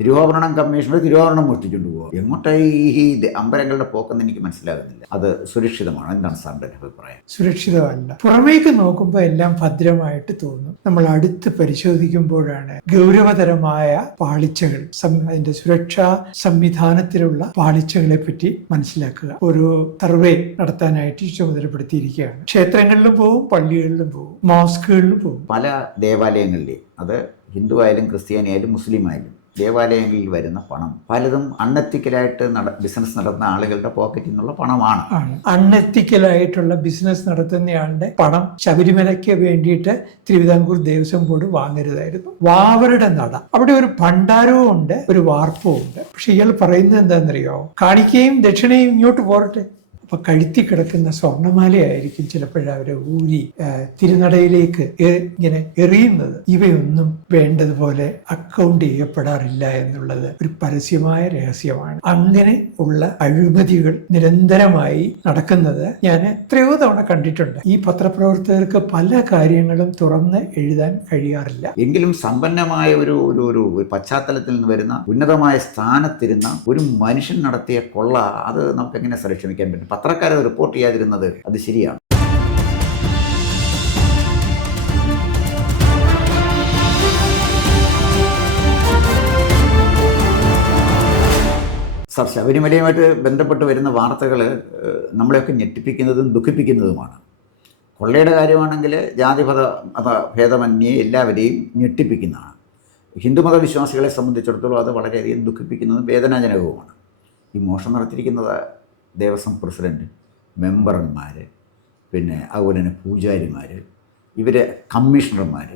തിരുവാഭരണം commissioner തിരുവാഭരണം മോഷ്ടിച്ചുകൊണ്ട് പോകുക. എങ്ങോട്ടായി ഈ അമ്പലങ്ങളുടെ പോക്കെന്ന് എനിക്ക് മനസ്സിലാകുന്നില്ല. അത് സുരക്ഷിതമാണ്? എന്താണ് സാറിൻ്റെ അഭിപ്രായം? സുരക്ഷിതമല്ല. പുറമേക്ക് നോക്കുമ്പോൾ എല്ലാം ഭദ്രമായിട്ട് തോന്നും. നമ്മൾ അടുത്ത് പരിശോധിക്കുമ്പോഴാണ് ഗൗരവതരമായ പാളിച്ചകൾ, അതിന്റെ സുരക്ഷാ സംവിധാനത്തിലുള്ള പാളിച്ചകളെ പറ്റി മനസ്സിലാക്കുക. ഒരു സർവേ നടത്താനായിട്ട് ചുമതലപ്പെടുത്തിയിരിക്കുകയാണ്. ക്ഷേത്രങ്ങളിലും പോവും, പള്ളികളിലും പോവും, മോസ്കുകളിലും പോവും. പല ദേവാലയങ്ങളിലെയും, അത് ഹിന്ദു ആയാലും ക്രിസ്ത്യാനി ആയാലും മുസ്ലിം ആയാലും, ദേവാലയങ്ങളിൽ വരുന്ന പണം പലതും അൺഎത്തിക്കലായിട്ട് ബിസിനസ് നടത്തുന്ന ആളുകളുടെ പോക്കറ്റിൽ നിന്നുള്ള പണമാണ്. അൺഎത്തിക്കലായിട്ടുള്ള ബിസിനസ് നടത്തുന്നയാളുടെ പണം ശബരിമലയ്ക്ക് വേണ്ടിയിട്ട് തിരുവിതാംകൂർ ദേവസ്വം ബോർഡ് വാങ്ങരുതായിരുന്നു. വാവരുടെ നട, അവിടെ ഒരു ഭണ്ഡാരവും ഉണ്ട്, ഒരു വാർപ്പും ഉണ്ട്. പക്ഷെ ഇയാൾ പറയുന്നത് എന്താണെന്നറിയോ? കാണിക്കയും ദക്ഷിണയും ഇങ്ങോട്ട് പോരട്ടെ. അപ്പൊ കഴുത്തി കിടക്കുന്ന സ്വർണ്ണമാലയായിരിക്കും ചിലപ്പോഴവരെ ഊരി തിരുനടയിലേക്ക് ഇങ്ങനെ എറിയുന്നത്. ഇവയൊന്നും വേണ്ടതുപോലെ അക്കൗണ്ട് ചെയ്യപ്പെടാറില്ല എന്നുള്ളത് ഒരു പരസ്യമായ രഹസ്യമാണ്. അങ്ങനെ ഉള്ള അഴിമതികൾ നിരന്തരമായി നടക്കുന്നത് ഞാൻ എത്രയോ തവണ കണ്ടിട്ടുണ്ട്. ഈ പത്രപ്രവർത്തകർക്ക് പല കാര്യങ്ങളും തുറന്ന് എഴുതാൻ കഴിയാറില്ല. എങ്കിലും സമ്പന്നമായ ഒരു പശ്ചാത്തലത്തിൽ നിന്ന് വരുന്ന ഉന്നതമായ സ്ഥാനത്തിരുന്ന ഒരു മനുഷ്യൻ നടത്തിയ കൊള്ള, അത് നമുക്ക് എങ്ങനെ ക്ഷമിക്കാൻ പറ്റും? പത്രക്കാരത് റിപ്പോർട്ട് ചെയ്യാതിരുന്നത് അത് ശരിയാണ്. സർ, ശബരിമലയുമായിട്ട് ബന്ധപ്പെട്ട് വരുന്ന വാർത്തകൾ നമ്മളെയൊക്കെ ഞെട്ടിപ്പിക്കുന്നതും ദുഃഖിപ്പിക്കുന്നതുമാണ്. കൊള്ളയുടെ കാര്യമാണെങ്കിൽ ജാതിമത ഭേദമന്യേ എല്ലാവരെയും ഞെട്ടിപ്പിക്കുന്നതാണ്. ഹിന്ദുമത വിശ്വാസികളെ സംബന്ധിച്ചിടത്തോളം അത് വളരെയധികം ദുഃഖിപ്പിക്കുന്നതും വേദനാജനകവുമാണ്. ഈ മോഷണം നടത്തിയിരിക്കുന്നത് ദേവസ്വം പ്രസിഡൻറ്റ്, മെമ്പർമാർ, പിന്നെ അതുപോലെ തന്നെ പൂജാരിമാർ, ഇവർ കമ്മീഷണർമാർ,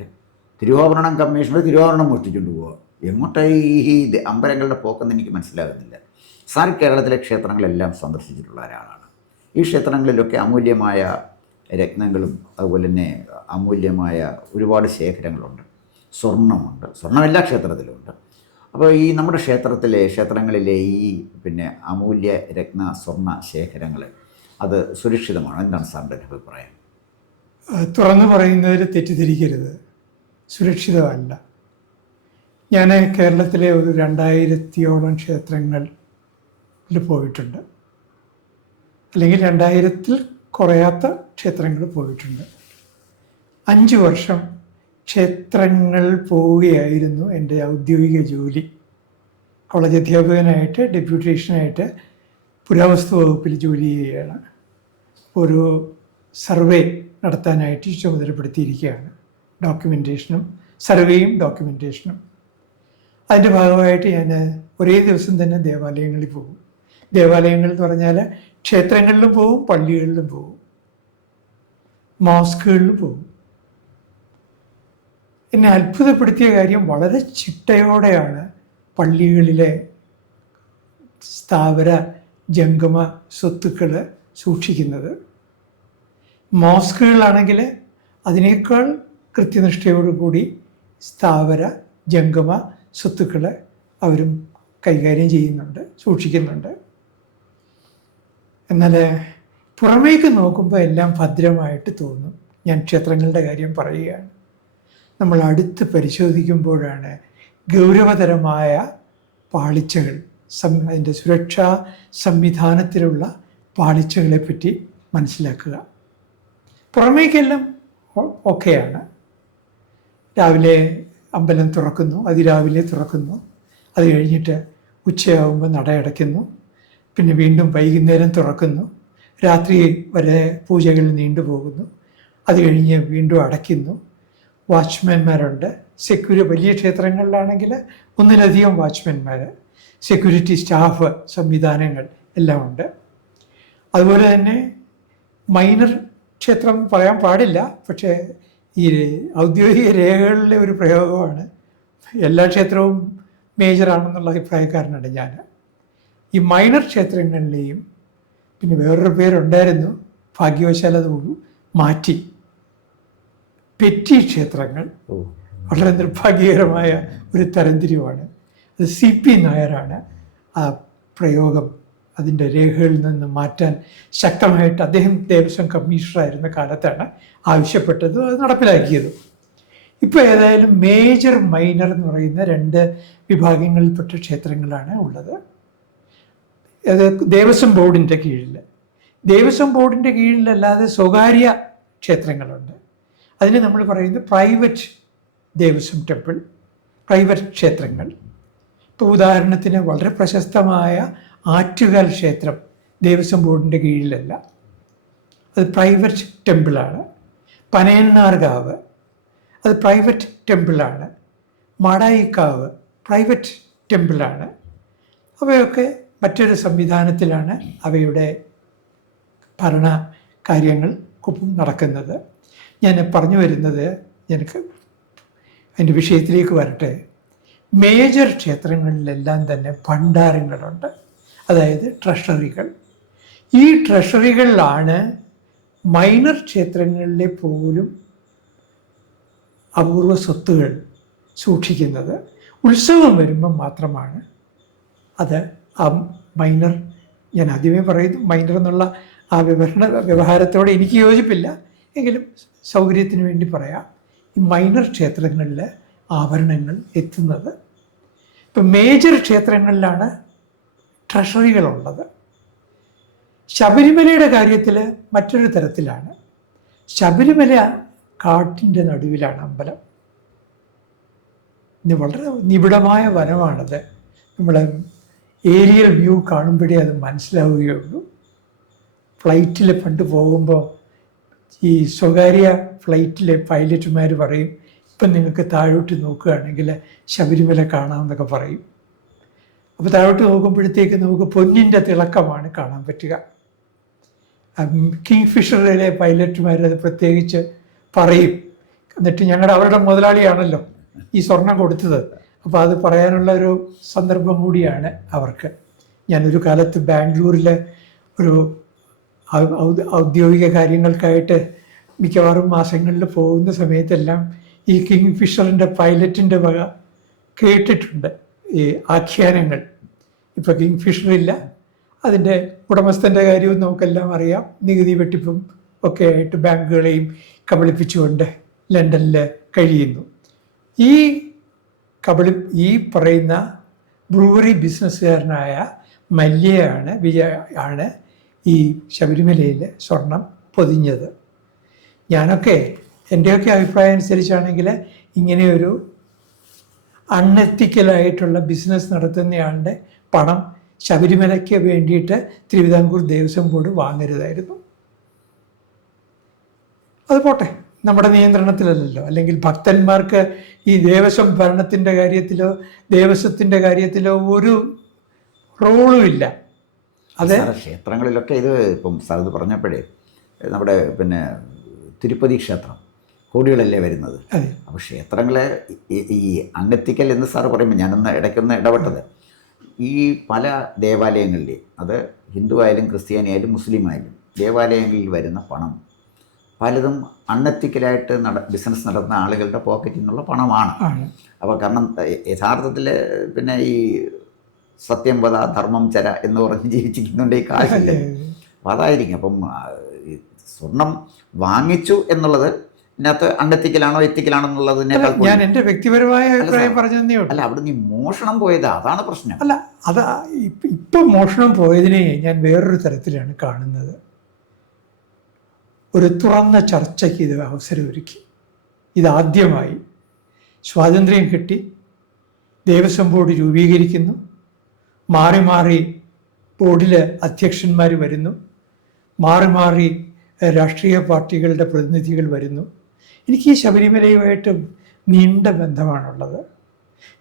തിരുവാഭരണം കമ്മീഷണർ തിരുവാഭരണം മോഷ്ടിച്ചുകൊണ്ട് പോവുക. എങ്ങോട്ടായി ഈ അമ്പലങ്ങളുടെ പോക്കെന്ന് എനിക്ക് മനസ്സിലാകുന്നില്ല. സാർ കേരളത്തിലെ ക്ഷേത്രങ്ങളെല്ലാം സന്ദർശിച്ചിട്ടുള്ള ഒരാളാണ്. ഈ ക്ഷേത്രങ്ങളിലൊക്കെ അമൂല്യമായ രത്നങ്ങളും അതുപോലെ തന്നെ അമൂല്യമായ ഒരുപാട് ശേഖരങ്ങളുണ്ട്. സ്വർണ്ണമുണ്ട്, സ്വർണ്ണം എല്ലാ ക്ഷേത്രത്തിലുമുണ്ട്. അപ്പോൾ ഈ നമ്മുടെ ക്ഷേത്രങ്ങളിലെ ഈ അമൂല്യ രത്ന സ്വർണ്ണ ശേഖരങ്ങൾ അത് സുരക്ഷിതമാണ്? എന്താണ് സാറിൻ്റെ അഭിപ്രായം? തുറന്നു പറയുന്നവർ തെറ്റിദ്ധരിക്കരുത്, സുരക്ഷിതമല്ല. ഞാൻ കേരളത്തിലെ ഒരു 2000-ഓളം ക്ഷേത്രങ്ങളിൽ പോയിട്ടുണ്ട്, അല്ലെങ്കിൽ 2000-ൽ കുറയാത്ത ക്ഷേത്രങ്ങൾ പോയിട്ടുണ്ട്. 5 വർഷം ക്ഷേത്രങ്ങൾ പോവുകയായിരുന്നു എൻ്റെ ഔദ്യോഗിക ജോലി. കോളേജ് അധ്യാപകനായിട്ട് ഡെപ്യൂട്ടേഷനായിട്ട് പുരാവസ്തു വകുപ്പിൽ ജോലി ചെയ്യുകയാണ്. ഒരു സർവേ നടത്താനായിട്ട് ചുമതലപ്പെടുത്തിയിരിക്കുകയാണ്. സർവേയും ഡോക്യുമെൻറ്റേഷനും. അതിൻ്റെ ഭാഗമായിട്ട് ഞാൻ ഒരേ ദിവസം തന്നെ ദേവാലയങ്ങളിൽ പോകും. ദേവാലയങ്ങൾ എന്ന് പറഞ്ഞാൽ ക്ഷേത്രങ്ങളിലും പോവും, പള്ളികളിലും പോവും, മോസ്കുകളിലും പോവും. എന്നെ അത്ഭുതപ്പെടുത്തിയ കാര്യം, വളരെ ചിട്ടയോടെയാണ് പള്ളികളിലെ സ്ഥാവര ജംഗമ സ്വത്തുക്കൾ സൂക്ഷിക്കുന്നത്. മോസ്കുകളാണെങ്കിൽ അതിനേക്കാൾ കൃത്യനിഷ്ഠയോടുകൂടി സ്ഥാവര ജംഗമ സ്വത്തുക്കൾ അവരും കൈകാര്യം ചെയ്യുന്നുണ്ട്, സൂക്ഷിക്കുന്നുണ്ട്. എന്നാൽ പുറമേക്ക് നോക്കുമ്പോൾ എല്ലാം ഭദ്രമായിട്ട് തോന്നും. ഞാൻ ക്ഷേത്രങ്ങളുടെ കാര്യം പറയുകയാണ്. നമ്മൾ അടുത്ത് പരിശോധിക്കുമ്പോഴാണ് ഗൗരവതരമായ പാളിച്ചകൾ, അതിൻ്റെ സുരക്ഷാ സംവിധാനത്തിലുള്ള പാളിച്ചകളെ പറ്റി മനസ്സിലാക്കുക. പുറമേക്കെല്ലാം ഓക്കെയാണ്. രാവിലെ അമ്പലം തുറക്കുന്നു, അതിരാവിലെ തുറക്കുന്നു, അത് കഴിഞ്ഞിട്ട് ഉച്ചയാകുമ്പോൾ നട അടയ്ക്കുന്നു, പിന്നെ വീണ്ടും വൈകുന്നേരം തുറക്കുന്നു, രാത്രി വരെ പൂജകൾ നീണ്ടുപോകുന്നു, അത് കഴിഞ്ഞ് വീണ്ടും അടയ്ക്കുന്നു. വാച്ച്മാൻമാരുണ്ട്, വലിയ ക്ഷേത്രങ്ങളിലാണെങ്കിൽ ഒന്നിലധികം വാച്ച്മാൻമാർ, സെക്യൂരിറ്റി സ്റ്റാഫ് സംവിധാനങ്ങൾ എല്ലാം ഉണ്ട്. അതുപോലെ തന്നെ മൈനർ ക്ഷേത്രം പറയാൻ പാടില്ല, പക്ഷേ ഈ ഔദ്യോഗിക രേഖകളിലെ ഒരു പ്രയോഗമാണ് എല്ലാ ക്ഷേത്രവും മേജറാണെന്നുള്ള അഭിപ്രായക്കാരനാണ് ഞാൻ. ഈ മൈനർ ക്ഷേത്രങ്ങളിലെയും പിന്നെ വേറൊരു പേരുണ്ടായിരുന്നു, ഭാഗ്യവശാൽ അത് മാറ്റി, പെറ്റി ക്ഷേത്രങ്ങൾ. വളരെ നിർഭാഗ്യകരമായ ഒരു തരംതിരിവാണ്. അത് CP നായരാണ് ആ പ്രയോഗം അതിൻ്റെ രേഖകളിൽ നിന്ന് മാറ്റാൻ ശക്തമായിട്ട്, അദ്ദേഹം ദേവസ്വം കമ്മീഷണറായിരുന്ന കാലത്താണ് ആവശ്യപ്പെട്ടത്, അത് നടപ്പിലാക്കിയത്. ഇപ്പോൾ ഏതായാലും മേജർ മൈനർ എന്ന് പറയുന്ന രണ്ട് വിഭാഗങ്ങളിൽപ്പെട്ട ക്ഷേത്രങ്ങളാണ് ഉള്ളത്. അത് ദേവസ്വം ബോർഡിൻ്റെ കീഴിൽ. ദേവസ്വം ബോർഡിൻ്റെ കീഴിലല്ലാതെ സ്വകാര്യ ക്ഷേത്രങ്ങളുണ്ട്. അതിന് നമ്മൾ പറയുന്നത് പ്രൈവറ്റ് ദേവസ്വം ടെമ്പിൾ, പ്രൈവറ്റ് ക്ഷേത്രങ്ങൾ. ഇപ്പോൾ ഉദാഹരണത്തിന് വളരെ പ്രശസ്തമായ ആറ്റുകാൽ ക്ഷേത്രം ദേവസ്വം ബോർഡിൻ്റെ കീഴിലല്ല, അത് പ്രൈവറ്റ് ടെമ്പിളാണ്. പനയന്നാർകാവ് അത് പ്രൈവറ്റ് ടെമ്പിളാണ്. മാടായിക്കാവ് പ്രൈവറ്റ് ടെമ്പിളാണ്. അവയൊക്കെ മറ്റൊരു സംവിധാനത്തിലാണ് അവയുടെ ഭരണ കാര്യങ്ങൾ നടക്കുന്നത്. ഞാൻ പറഞ്ഞു വരുന്നത്, എനിക്ക് അതിൻ്റെ വിഷയത്തിലേക്ക് വരട്ടെ. മേജർ ക്ഷേത്രങ്ങളിലെല്ലാം തന്നെ ഭണ്ഡാരങ്ങളുണ്ട്, അതായത് ട്രഷറികൾ. ഈ ട്രഷറികളിലാണ് മൈനർ ക്ഷേത്രങ്ങളിലെ പോലും അപൂർവ സ്വത്തുകൾ സൂക്ഷിക്കുന്നത്. ഉത്സവം വരുമ്പം മാത്രമാണ് അത് ആ മൈനർ, ഞാൻ ആദ്യമേ പറയുന്നു മൈനർ എന്നുള്ള ആ വ്യവഹാരത്തോടെ എനിക്ക് യോജിപ്പില്ല, എങ്കിലും സൗകര്യത്തിന് വേണ്ടി പറയാം. ഈ മൈനർ ക്ഷേത്രങ്ങളിൽ ആഭരണങ്ങൾ എത്തുന്നത്. ഇപ്പം മേജർ ക്ഷേത്രങ്ങളിലാണ് ട്രഷറികളുള്ളത്. ശബരിമലയുടെ കാര്യത്തിൽ മറ്റൊരു തരത്തിലാണ്. ശബരിമല കാട്ടിൻ്റെ നടുവിലാണ് അമ്പലം. ഇത് വളരെ നിബിഡമായ വനമാണത്. നമ്മൾ ഏരിയൽ വ്യൂ കാണുമ്പോഴേ അത് മനസ്സിലാവുകയുള്ളൂ. ഫ്ലൈറ്റിൽ പണ്ട് പോകുമ്പോൾ ഈ സ്വകാര്യ ഫ്ലൈറ്റിലെ പൈലറ്റുമാർ പറയും, ഇപ്പം നിങ്ങൾക്ക് താഴോട്ട് നോക്കുകയാണെങ്കിൽ ശബരിമല കാണാമെന്നൊക്കെ പറയും. അപ്പോൾ താഴോട്ട് നോക്കുമ്പോഴത്തേക്ക് നമുക്ക് പൊന്നിൻ്റെ തിളക്കമാണ് കാണാൻ പറ്റുക. കിങ് ഫിഷറിലെ പൈലറ്റുമാർ അത് പ്രത്യേകിച്ച് പറയും. എന്നിട്ട് അവരുടെ മുതലാളിയാണല്ലോ ഈ സ്വർണം കൊടുത്തത്, അപ്പോൾ അത് പറയാനുള്ള ഒരു സന്ദർഭം കൂടിയാണ് അവർക്ക്. ഞാനൊരു കാലത്ത് ബാംഗ്ലൂരിൽ ഒരു ഔദ്യോഗിക കാര്യങ്ങൾക്കായിട്ട് മിക്കവാറും മാസങ്ങളിൽ പോകുന്ന സമയത്തെല്ലാം ഈ കിങ് ഫിഷറിൻ്റെ പൈലറ്റിൻ്റെ വക കേട്ടിട്ടുണ്ട് ഈ ആഖ്യാനങ്ങൾ. ഇപ്പോൾ കിങ് ഫിഷറില്ല, അതിൻ്റെ ഉടമസ്ഥൻ്റെ കാര്യവും നമുക്കെല്ലാം അറിയാം. നികുതി വെട്ടിപ്പും ഒക്കെ ആയിട്ട് ബാങ്കുകളെയും കബളിപ്പിച്ചുകൊണ്ട് ലണ്ടനിൽ കഴിയുന്നു. ഈ പറയുന്ന ബ്രൂവറി ബിസിനസ്സുകാരനായ മല്യയാണ് ആണ് ഈ ശബരിമലയിൽ സ്വർണം പൊതിഞ്ഞത്. ഞാനൊക്കെ എൻ്റെയൊക്കെ അഭിപ്രായം അനുസരിച്ചാണെങ്കിൽ ഇങ്ങനെയൊരു അൺഎത്തിക്കലായിട്ടുള്ള ബിസിനസ് നടത്തുന്നയാളുടെ പണം ശബരിമലയ്ക്ക് വേണ്ടിയിട്ട് തിരുവിതാംകൂർ ദേവസ്വം ബോർഡ് വാങ്ങരുതായിരുന്നു. അത് പോട്ടെ, നമ്മുടെ നിയന്ത്രണത്തിലല്ലല്ലോ. അല്ലെങ്കിൽ ഭക്തന്മാർക്ക് ഈ ദേവസ്വം ഭരണത്തിൻ്റെ കാര്യത്തിലോ ദേവസ്വത്തിൻ്റെ കാര്യത്തിലോ ഒരു റോളും ഇല്ല. അത് ക്ഷേത്രങ്ങളിലൊക്കെ ഇത് ഇപ്പം സാർ പറഞ്ഞപ്പോഴേ നമ്മുടെ തിരുപ്പതി ക്ഷേത്രം കോടികളല്ലേ വരുന്നത്. അപ്പോൾ ക്ഷേത്രങ്ങളെ ഈ അൺഎത്തിക്കൽ എന്ന് സാറ് പറയുമ്പോൾ ഞാനൊന്ന് ഇടയ്ക്കൊന്ന് ഇടപെട്ടത്, ഈ പല ദേവാലയങ്ങളിലെയും, അത് ഹിന്ദു ആയാലും ക്രിസ്ത്യാനി മുസ്ലിം ആയാലും ദേവാലയങ്ങളിൽ വരുന്ന പണം പലതും അൺഎത്തിക്കലായിട്ട് ബിസിനസ് നടത്തുന്ന ആളുകളുടെ പോക്കറ്റിൽ നിന്നുള്ള പണമാണ്. അപ്പോൾ കാരണം യഥാർത്ഥത്തിൽ ഈ സത്യം വധ ധർമ്മം ചര എന്ന് പറഞ്ഞ് ജീവിച്ചിരിക്കുന്നുണ്ട് ഈ കാലത്തിൽ. അപ്പം അതായിരിക്കും. അപ്പം സ്വർണം വാങ്ങിച്ചു എന്നുള്ളത് ഇതിനകത്ത് അൺഎത്തിക്കലാണോ എത്തിക്കലാണോ എന്നുള്ളതിനേക്കാൾ ഞാൻ എൻ്റെ വ്യക്തിപരമായ അഭിപ്രായം പറഞ്ഞതേ ഉള്ളൂ. അല്ല, അവിടെ നീ മോഷണം പോയത് അതാണ് പ്രശ്നം. അല്ല, അത് ഇപ്പം മോഷണം പോയതിനെ ഞാൻ വേറൊരു തരത്തിലാണ് കാണുന്നത്. ഒരു തുറന്ന ചർച്ചയ്ക്ക് ഇത് അവസരമൊരുക്കി. ഇതാദ്യമായി സ്വാതന്ത്ര്യം കിട്ടി, ദേവസ്വം ബോർഡ് രൂപീകരിക്കുന്നു, മാറി മാറി ബോർഡിൽ അധ്യക്ഷന്മാർ വരുന്നു, മാറി മാറി രാഷ്ട്രീയ പാർട്ടികളുടെ പ്രതിനിധികൾ വരുന്നു. എനിക്ക് ഈ ശബരിമലയുമായിട്ട് നീണ്ട ബന്ധമാണുള്ളത്.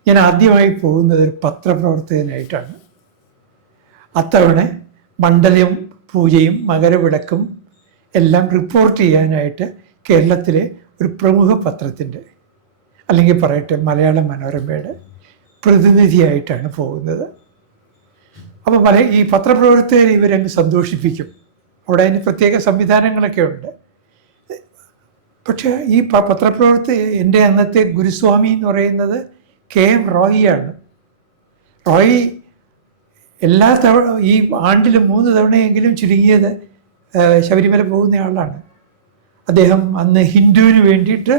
ഞാൻ ആദ്യമായി പോകുന്നത് ഒരു പത്രപ്രവർത്തകനായിട്ടാണ്. അത്തവണ മണ്ഡലം പൂജയും മകരവിളക്കും എല്ലാം റിപ്പോർട്ട് ചെയ്യാനായിട്ട് കേരളത്തിലെ ഒരു പ്രമുഖ പത്രത്തിൻ്റെ, അല്ലെങ്കിൽ പറയട്ടെ മലയാള മനോരമയുടെ പ്രതിനിധിയായിട്ടാണ് പോകുന്നത്. അപ്പോൾ ഈ പത്രപ്രവർത്തകർ ഇവരങ്ങ് സന്തോഷിപ്പിക്കും. അവിടെ അതിന് പ്രത്യേക സംവിധാനങ്ങളൊക്കെ ഉണ്ട്. പക്ഷേ ഈ പത്രപ്രവർത്തകർ, എൻ്റെ അന്നത്തെ ഗുരുസ്വാമി എന്ന് പറയുന്നത് KM റോയിയാണ്. റോയി എല്ലാ ഈ ആണ്ടിൽ 3 തവണയെങ്കിലും ചുരുങ്ങിയത് ശബരിമല പോകുന്ന ആളാണ്. അദ്ദേഹം അന്ന് ഹിന്ദുവിന് വേണ്ടിയിട്ട്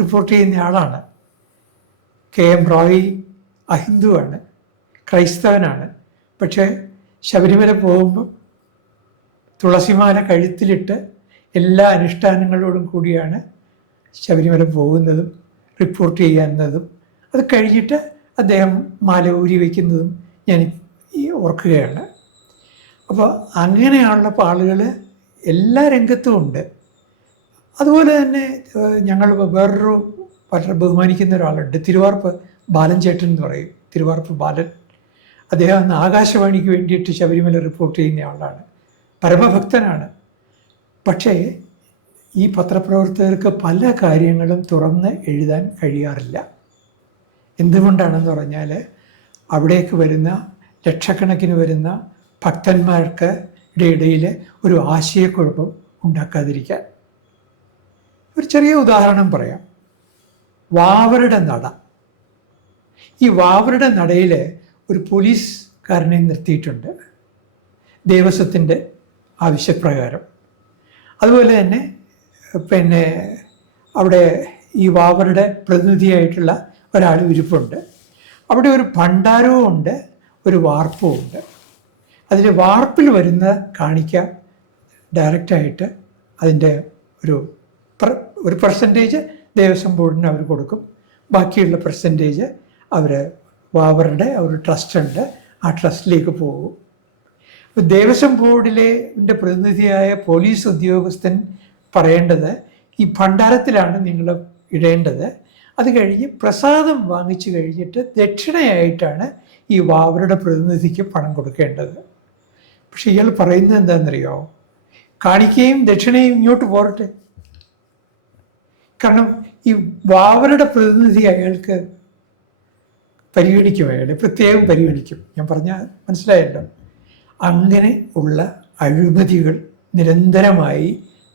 റിപ്പോർട്ട് ചെയ്യുന്ന ആളാണ്. കെ എം റോയ് അഹിന്ദുവാണ്, ക്രൈസ്തവനാണ്. പക്ഷേ ശബരിമല പോകുമ്പം തുളസിമാല കഴുത്തിലിട്ട് എല്ലാ അനുഷ്ഠാനങ്ങളോടും കൂടിയാണ് ശബരിമല പോകുന്നതും റിപ്പോർട്ട് ചെയ്യുന്നതും. അത് കഴിഞ്ഞിട്ട് അദ്ദേഹം മാല ഊരി വയ്ക്കുന്നതും ഞാൻ ഈ ഓർക്കുകയാണ്. അപ്പോൾ അങ്ങനെയുള്ള ആളുകൾ എല്ലാ രംഗത്തും ഉണ്ട്. അതുപോലെ തന്നെ ഞങ്ങൾ വേറൊരു വളരെ ബഹുമാനിക്കുന്ന ഒരാളുണ്ട്, തിരുവാർപ്പ് ബാലൻ ചേട്ടൻ എന്ന് പറയും. തിരുവാർപ്പ് ബാലൻ, അദ്ദേഹം അന്ന് ആകാശവാണിക്ക് വേണ്ടിയിട്ട് ശബരിമല റിപ്പോർട്ട് ചെയ്യുന്ന ആളാണ്, പരമഭക്തനാണ്. പക്ഷേ ഈ പത്രപ്രവർത്തകർക്ക് പല കാര്യങ്ങളും തുറന്ന് എഴുതാൻ കഴിയാറില്ല. എന്തുകൊണ്ടാണെന്ന് പറഞ്ഞാൽ അവിടേക്ക് വരുന്ന ലക്ഷക്കണക്കിന് വരുന്ന ഭക്തന്മാർക്ക് ഇടയിൽ ഒരു ആശയക്കുഴപ്പം ഉണ്ടാക്കാതിരിക്കാൻ. ഒരു ചെറിയ ഉദാഹരണം പറയാം. വാവരുടെ നട. ഈ വാവരുടെ നടയിൽ ഒരു പോലീസുകാരനെ നിർത്തിയിട്ടുണ്ട് ദേവസ്വത്തിൻ്റെ ആവശ്യപ്രകാരം. അതുപോലെ തന്നെ പിന്നെ അവിടെ ഈ വാവരുടെ പ്രതിനിധിയായിട്ടുള്ള ഒരാൾ ഇരിപ്പുണ്ട്. അവിടെ ഒരു ഭണ്ഡാരവും ഉണ്ട്, ഒരു വാർപ്പും ഉണ്ട്. അതിൽ വാർപ്പിൽ വരുന്ന കാണിക്ക ഡയറക്റ്റായിട്ട് അതിൻ്റെ ഒരു പെർസെൻറ്റേജ് ദേവസ്വം ബോർഡിന് അവർ കൊടുക്കും. ബാക്കിയുള്ള പെർസെൻറ്റേജ് അവർ വാവറുടെ ഒരു ട്രസ്റ്റ് ഉണ്ട്, ആ ട്രസ്റ്റിലേക്ക് പോകും. ഇപ്പോൾ ദേവസ്വം ബോർഡിലെ പ്രതിനിധിയായ പോലീസ് ഉദ്യോഗസ്ഥൻ പറയേണ്ടത് ഈ ഭണ്ഡാരത്തിലാണ് നിങ്ങൾ ഇടേണ്ടത്. അത് കഴിഞ്ഞ് പ്രസാദം വാങ്ങിച്ചു കഴിഞ്ഞിട്ട് ദക്ഷിണയായിട്ടാണ് ഈ വാവരുടെ പ്രതിനിധിക്ക് പണം കൊടുക്കേണ്ടത്. പക്ഷെ ഇയാൾ പറയുന്നത് എന്താണെന്നറിയോ? കാണിക്കുകയും ദക്ഷിണയും ഇങ്ങോട്ട് പോരട്ടെ. കാരണം ഈ വാവരുടെ പ്രതിനിധി അയാൾക്ക് പരിഗണിക്കും, അയാളെ പ്രത്യേകം പരിഗണിക്കും. ഞാൻ പറഞ്ഞാൽ മനസ്സിലായല്ലോ. അങ്ങനെ ഉള്ള അഴിമതികൾ നിരന്തരമായി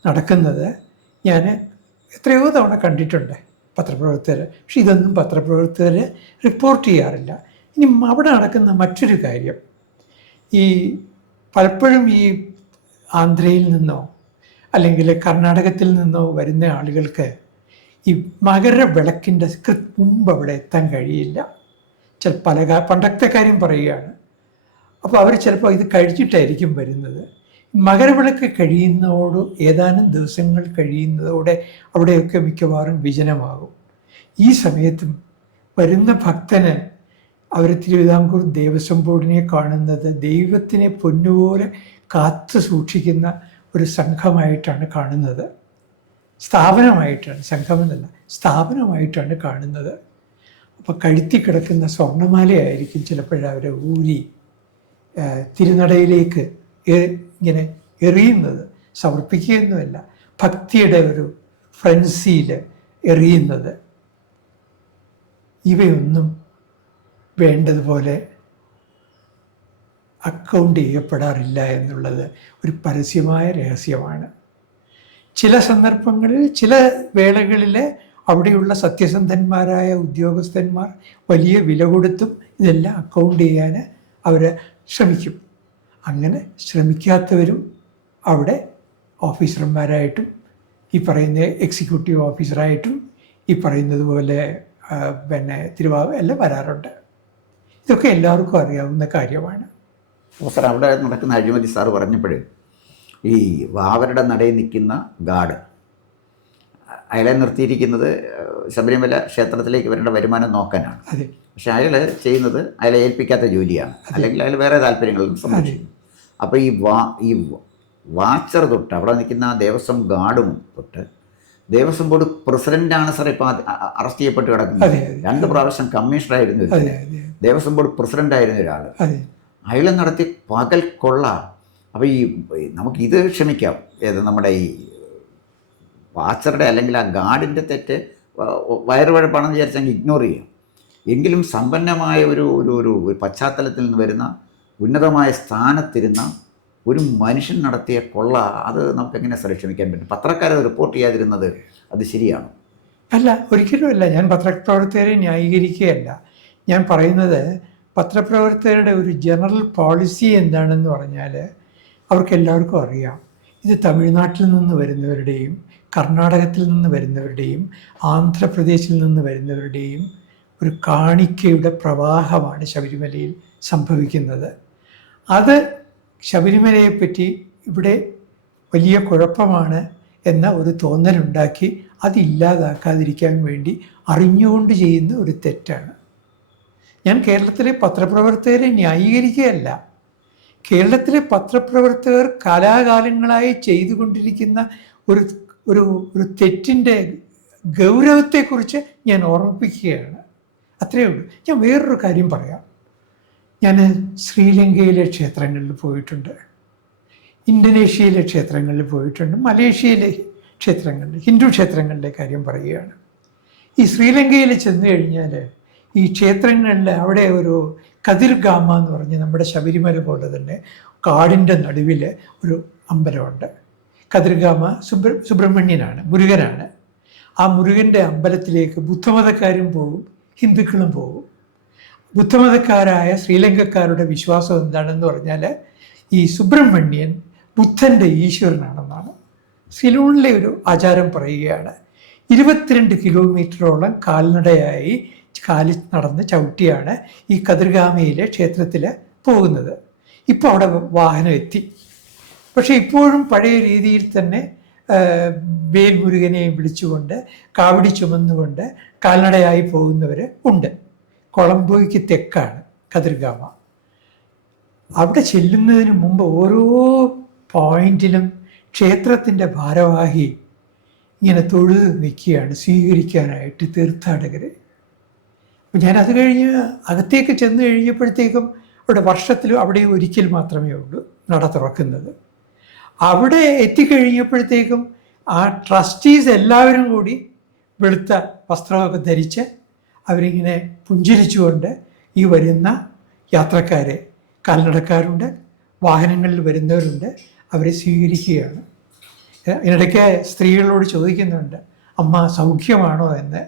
നടക്കുന്നത് ഞാൻ എത്രയോ തവണ കണ്ടിട്ടുണ്ട് പത്രപ്രവർത്തകർ. പക്ഷെ ഇതൊന്നും പത്രപ്രവർത്തകർ റിപ്പോർട്ട് ചെയ്യാറില്ല. ഇനി അവിടെ നടക്കുന്ന മറ്റൊരു കാര്യം, ഈ പലപ്പോഴും ഈ ആന്ധ്രയിൽ നിന്നോ അല്ലെങ്കിൽ കർണാടകത്തിൽ നിന്നോ വരുന്ന ആളുകൾക്ക് ഈ മകരവിളക്കിൻ്റെ മുമ്പ് അവിടെ എത്താൻ കഴിയില്ല. പണ്ടത്തെ കാര്യം പറയുകയാണ്. അപ്പോൾ അവർ ചിലപ്പോൾ ഇത് കഴിച്ചിട്ടായിരിക്കും വരുന്നത്. മകരവിളക്ക് കഴിയുന്നതോട് ഏതാനും ദിവസങ്ങൾ കഴിയുന്നതോടെ അവിടെയൊക്കെ മിക്കവാറും വിജനമാകും. ഈ സമയത്തും വരുന്ന ഭക്തന് അവർ തിരുവിതാംകൂർ ദേവസ്വം ബോർഡിനെ കാണുന്നത് ദൈവത്തിനെ പൊന്നുപോലെ കാത്തു സൂക്ഷിക്കുന്ന ഒരു സംഘമായിട്ടാണ് കാണുന്നത്. സ്ഥാപനമായിട്ടാണ്, സംഘമെന്നല്ല, സ്ഥാപനമായിട്ടാണ് കാണുന്നത്. അപ്പോൾ കഴുത്തി കിടക്കുന്ന സ്വർണ്ണമാലയായിരിക്കും ചിലപ്പോഴവരെ ഊരി തിരുനടയിലേക്ക് ഇങ്ങനെ എറിയുന്നത്. സമർപ്പിക്കുകയൊന്നുമല്ല, ഭക്തിയുടെ ഒരു ഫ്രൻസിയിൽ എറിയുന്നത്. ഇവയൊന്നും വേണ്ടതുപോലെ അക്കൗണ്ട് ചെയ്യപ്പെടാറില്ല എന്നുള്ളത് ഒരു പരസ്യമായ രഹസ്യമാണ്. ചില സന്ദർഭങ്ങളിൽ, ചില വേളകളിൽ അവിടെയുള്ള സത്യസന്ധന്മാരായ ഉദ്യോഗസ്ഥന്മാർ വലിയ വില കൊടുത്തും ഇതെല്ലാം അക്കൗണ്ട് ചെയ്യാൻ അവർ ശ്രമിക്കും. അങ്ങനെ ശ്രമിക്കാത്തവരും അവിടെ ഓഫീസർമാരായിട്ടും ഈ പറയുന്ന എക്സിക്യൂട്ടീവ് ഓഫീസറായിട്ടും ഈ പറയുന്നത് പോലെ എല്ലാം വരാറുണ്ട്. ഇതൊക്കെ എല്ലാവർക്കും അറിയാവുന്ന കാര്യമാണ്. സാർ, അവിടെ നടക്കുന്ന അഴിമതി സാറ് പറഞ്ഞപ്പോഴേ ഈ വാവരുടെ നടയിൽ നിൽക്കുന്ന ഗാർഡ്, അയാളെ നിർത്തിയിരിക്കുന്നത് ശബരിമല ക്ഷേത്രത്തിലേക്ക് വരേണ്ട വരുമാനം നോക്കാനാണ്. പക്ഷെ അയാൾ ചെയ്യുന്നത് അയാളെ ഏൽപ്പിക്കാത്ത ജോലിയാണ്, അല്ലെങ്കിൽ അയാൾ വേറെ താല്പര്യങ്ങളും സംരക്ഷിക്കും. അപ്പോൾ ഈ വാച്ചർ തൊട്ട് അവിടെ നിൽക്കുന്ന ദേവസ്വം ഗാർഡും തൊട്ട് ദേവസ്വം ബോർഡ് പ്രസിഡന്റാണ് സാർ ഇപ്പോൾ അറസ്റ്റ് ചെയ്യപ്പെട്ട് കിടക്കുന്നത്. 2 പ്രാവശ്യം കമ്മീഷണറായിരുന്നു, ദേവസ്വം ബോർഡ് പ്രസിഡന്റായിരുന്ന ഒരാൾ. അയാൾ നടത്തി പകൽ കൊള്ള. അപ്പോൾ നമുക്കിത് ക്ഷമിക്കാം, നമ്മുടെ ഈ വാച്ചറുടെ അല്ലെങ്കിൽ ആ ഗാർഡിൻ്റെ തെറ്റ് വയറുവഴപ്പാണെന്ന് വിചാരിച്ചാൽ ഇഗ്നോർ ചെയ്യാം. എങ്കിലും സമ്പന്നമായ ഒരു പശ്ചാത്തലത്തിൽ നിന്ന് വരുന്ന ഉന്നതമായ സ്ഥാനത്തിരുന്ന ഒരു മനുഷ്യൻ നടത്തിയ കൊള്ള, അത് നമുക്കെങ്ങനെ ക്ഷമിക്കാൻ പറ്റും? പത്രക്കാരത് റിപ്പോർട്ട് ചെയ്യാതിരുന്നത് അത് ശരിയാണോ? അല്ല, ഒരിക്കലുമല്ല. ഞാൻ പത്രപ്രവർത്തകരെ ന്യായീകരിക്കുകയല്ല. ഞാൻ പറയുന്നത് പത്രപ്രവർത്തകരുടെ ഒരു ജനറൽ പോളിസി എന്താണെന്ന് പറഞ്ഞാൽ അവർക്കെല്ലാവർക്കും അറിയാം. ഇത് തമിഴ്നാട്ടിൽ നിന്ന് വരുന്നവരുടെയും കർണാടകത്തിൽ നിന്ന് വരുന്നവരുടെയും ആന്ധ്രാപ്രദേശിൽ നിന്ന് വരുന്നവരുടെയും ഒരു കാണിക്കയുടെ പ്രവാഹമാണ് ശബരിമലയിൽ സംഭവിക്കുന്നത്. അത് ശബരിമലയെപ്പറ്റി ഇവിടെ വലിയ കുഴപ്പമാണ് എന്ന ഒരു തോന്നലുണ്ടാക്കി അതില്ലാതാക്കാതിരിക്കാൻ വേണ്ടി അറിഞ്ഞുകൊണ്ട് ചെയ്യുന്ന ഒരു തെറ്റാണ്. ഞാൻ കേരളത്തിലെ പത്രപ്രവർത്തകരെ ന്യായീകരിക്കുകയല്ല. കേരളത്തിലെ പത്രപ്രവർത്തകർ കാലാകാലങ്ങളായി ചെയ്തുകൊണ്ടിരിക്കുന്ന ഒരു ഒരു ഒരു തെറ്റിൻ്റെ ഗൗരവത്തെക്കുറിച്ച് ഞാൻ ഓർമ്മിപ്പിക്കുകയാണ്. അത്രയേ ഉള്ളൂ. ഞാൻ വേറൊരു കാര്യം പറയാം. ഞാൻ ശ്രീലങ്കയിലെ ക്ഷേത്രങ്ങളിൽ പോയിട്ടുണ്ട്, ഇന്തോനേഷ്യയിലെ ക്ഷേത്രങ്ങളിൽ പോയിട്ടുണ്ട്, മലേഷ്യയിലെ ക്ഷേത്രങ്ങളിൽ, ഹിന്ദു ക്ഷേത്രങ്ങളിലെ കാര്യം പറയുകയാണ്. ഈ ശ്രീലങ്കയിൽ ചെന്ന് കഴിഞ്ഞാൽ ഈ ക്ഷേത്രങ്ങളിൽ അവിടെ ഒരു കതിർഗാമ എന്ന് പറഞ്ഞ് നമ്മുടെ ശബരിമല പോലെ തന്നെ കാടിൻ്റെ നടുവിൽ ഒരു അമ്പലമുണ്ട്. കതിർഗാമ സുബ്രഹ്മണ്യനാണ്, മുരുകനാണ്. ആ മുരുകൻ്റെ അമ്പലത്തിലേക്ക് ബുദ്ധമതക്കാരും പോകും, ഹിന്ദുക്കളും പോകും. ബുദ്ധമതക്കാരായ ശ്രീലങ്കക്കാരുടെ വിശ്വാസം എന്താണെന്ന് പറഞ്ഞാൽ ഈ സുബ്രഹ്മണ്യൻ ബുദ്ധൻ്റെ ഈശ്വരനാണെന്നാണ്. സിലോണിലെ ഒരു ആചാരം പറയുകയാണ്. 22 കിലോമീറ്ററോളം കാൽനടയായി നടന്ന് ചവിട്ടിയാണ് ഈ കതിർഗാമയിലെ ക്ഷേത്രത്തിൽ പോകുന്നത്. ഇപ്പോൾ അവിടെ വാഹനം എത്തി. പക്ഷേ ഇപ്പോഴും പഴയ രീതിയിൽ തന്നെ വേൽമുരുകനെയും വിളിച്ചുകൊണ്ട് കാവടി ചുമന്നുകൊണ്ട് കാൽനടയായി പോകുന്നവർ ഉണ്ട്. കൊളംബോയ്ക്ക് തെക്കാണ് കതിർഗാമ. അവിടെ ചെല്ലുന്നതിന് മുമ്പ് ഓരോ പോയിന്റിലും ക്ഷേത്രത്തിൻ്റെ ഭാരവാഹി ഇങ്ങനെ തൊഴുത് നിൽക്കുകയാണ് സ്വീകരിക്കാനായിട്ട് തീർത്ഥാടകരെ. അപ്പം ഞാനത് കഴിഞ്ഞ് അകത്തേക്ക് ചെന്ന് കഴിഞ്ഞപ്പോഴത്തേക്കും അവിടെ വർഷത്തിലും അവിടെ ഒരിക്കൽ മാത്രമേ ഉള്ളൂ നട തുറക്കുന്നത്. അവിടെ എത്തിക്കഴിഞ്ഞപ്പോഴത്തേക്കും ആ ട്രസ്റ്റീസ് എല്ലാവരും കൂടി വെളുത്ത വസ്ത്രമൊക്കെ ധരിച്ച് അവരിങ്ങനെ പുഞ്ചിരിച്ചുകൊണ്ട് ഈ വരുന്ന യാത്രക്കാരെ, കാൽനടക്കാരുണ്ട്, വാഹനങ്ങളിൽ വരുന്നവരുണ്ട്, അവരെ സ്വീകരിക്കുകയാണ്. ഇതിനിടയ്ക്ക് സ്ത്രീകളോട് ചോദിക്കുന്നുണ്ട്, അമ്മ സൗഖ്യമാണോ എന്ന്.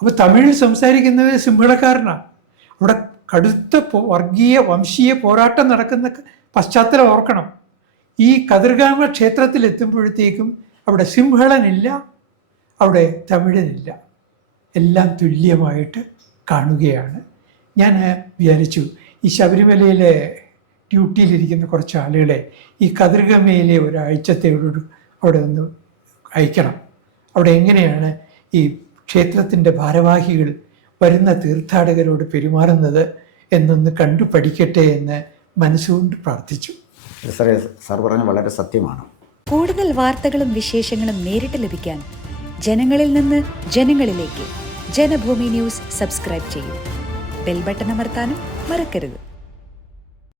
അപ്പോൾ തമിഴിൽ സംസാരിക്കുന്നവർ സിംഹളക്കാരനാണ്. അവിടെ കടുത്ത വർഗീയ വംശീയ പോരാട്ടം നടക്കുന്ന പശ്ചാത്തലം ഓർക്കണം. ഈ കതിർഗാമ ക്ഷേത്രത്തിൽ എത്തുമ്പോഴത്തേക്കും അവിടെ സിംഹളനില്ല, അവിടെ തമിഴനില്ല, എല്ലാം തുല്യമായിട്ട് കാണുകയാണ്. ഞാൻ വിചാരിച്ചു ഈ ശബരിമലയിലെ ഡ്യൂട്ടിയിലിരിക്കുന്ന കുറച്ച് ആളുകളെ ഈ കതിർഗമയിലെ ഒരാഴ്ചത്തോട് അവിടെ ഒന്ന് അയക്കണം. അവിടെ എങ്ങനെയാണ് ഈ ക്ഷേത്രത്തിൻ്റെ ഭാരവാഹികൾ വരുന്ന തീർത്ഥാടകരോട് പെരുമാറുന്നത് എന്നൊന്ന് കണ്ടു പഠിക്കട്ടെ എന്ന് മനസ്സുകൊണ്ട് പ്രാർത്ഥിച്ചു. സാർ പറഞ്ഞ വളരെ സത്യമാണ്. കൂടുതൽ വാർത്തകളും വിശേഷങ്ങളും നേരിട്ട് ലഭിക്കാൻ ജനങ്ങളിൽ നിന്ന് ജനങ്ങളിലേക്ക് ജനഭൂമി ന്യൂസ് സബ്സ്ക്രൈബ് ചെയ്യൂ. ബെൽ ബട്ടൺ അമർത്താനും മറക്കരുത്.